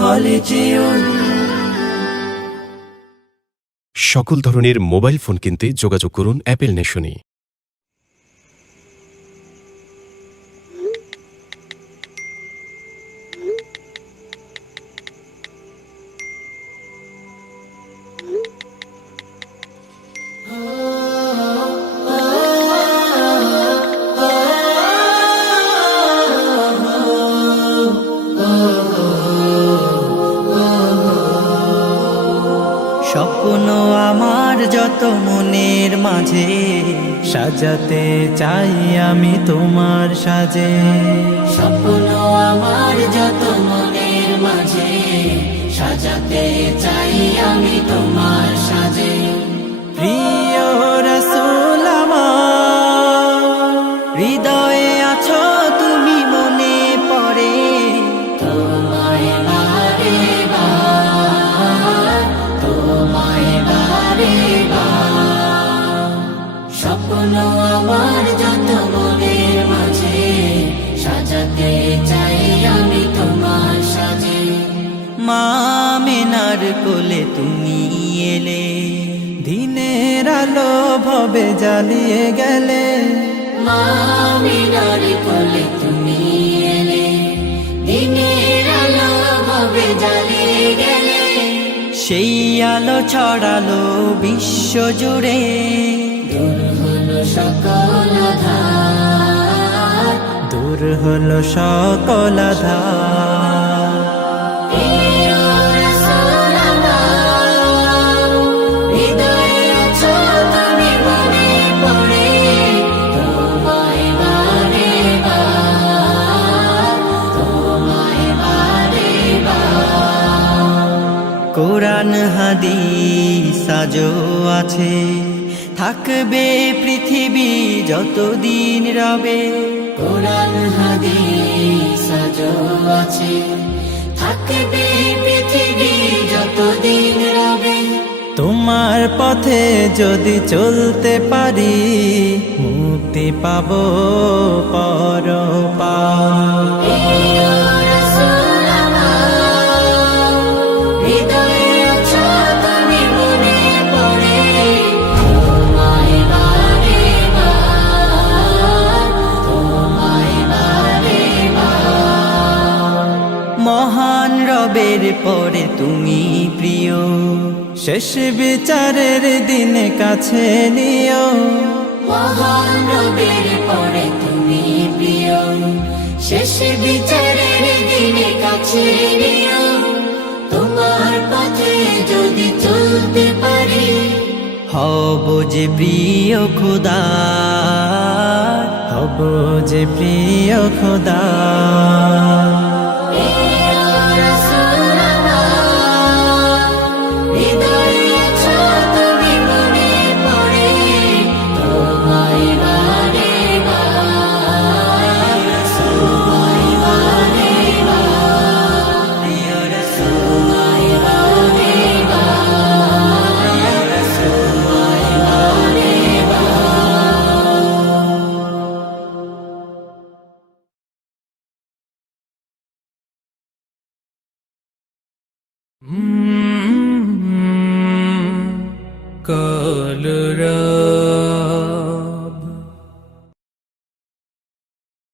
হলে যেও। সকল ধরনের মোবাইল ফোন কিনতে যোগাযোগ করুন অ্যাপেল নেশনে। স্বপ্ন আমার যত মনের মাঝে, সাজাতে চাই আমি তোমার সাজে। স্বপ্ন আমার যত মনের মাঝে, সাজাতে চাই আমি তোমার সাজে। প্রিয় রাসূল আমার, হৃদয়ে আছো তুমি, মনে পড়ে তোমায় বারে বার, তোমায় বারে বার। স্বপ্ন আমার যত মনের মাঝে, সাজাতে চাই আমি তোমার সাজে। মা আমিনার কোলে তুমি এলে, দিনের আলো ভবে জ্বালিয়ে গেলে। মা আমিনার কোলে তুমি এলে, দিনের আলো ভবে জ্বালিয়ে গেলে। সেই আলো ছড়ালো বিশ্ব জুড়ে, দূর হলো সকল আঁধার, দূর হলো সকল আঁধার। কোরআন হাদিস আজও আছে, থাকবে পৃথিবী যতদিন রবে। কোরআন হাদিস আজও আছে, থাকবে পৃথিবী যতদিন রবে। তোমার পথে যদি চলতে পারি, মুক্তি পাবো পরপার। মহান রবের পরে তুমি প্রিয়, শেষ বিচারের দিনে কাছে নিও। মহান রবের পরে তুমি প্রিয়, শেষ বিচারের দিনে কাছে নিও। তোমার পথে যদি চলতে পারি, হব যে প্রিয় খোদা, হব যে প্রিয় খোদা।